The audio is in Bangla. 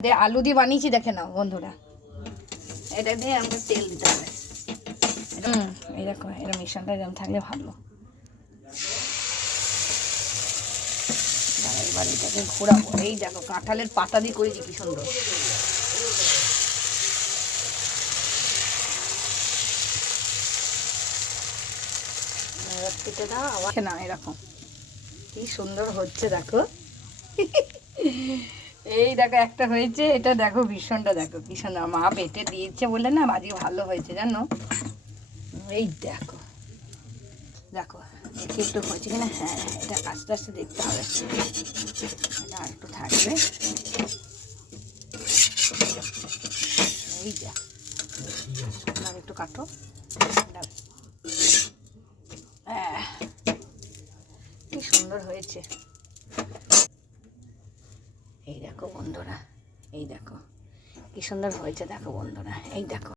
আলু দিয়ে বানিয়েছি, দেখে নাও বন্ধুরা। এটা দিয়ে আমাকে তেল দিতে হবে। এরকম এরকম মিশ্রণটা এরকম থাকলে ভালো। এবার এটাকে ঘোরাবো। এই দেখো কাঁঠালের পাতা দিয়ে করেছি কি সুন্দর। না এরকম কি সুন্দর হচ্ছে দেখো। এই দেখো একটা হয়েছে, এটা দেখো ভীষণটা দেখো কি সুন্দর। মা বেটে দিয়েছে বলে না আজকে ভালো হয়েছে জানো। এই দেখো দেখো দেখি একটু হয়েছে কিনা। হ্যাঁ এটা আস্তে আস্তে দেখতে হবে, এটা আর একটু থাকবে। এই যা একটু কাটো। কি সুন্দর হয়েছে। এই দেখো বন্ধুরা, এই দেখো কি সুন্দর হয়েছে দেখো বন্ধুরা, এই দেখো।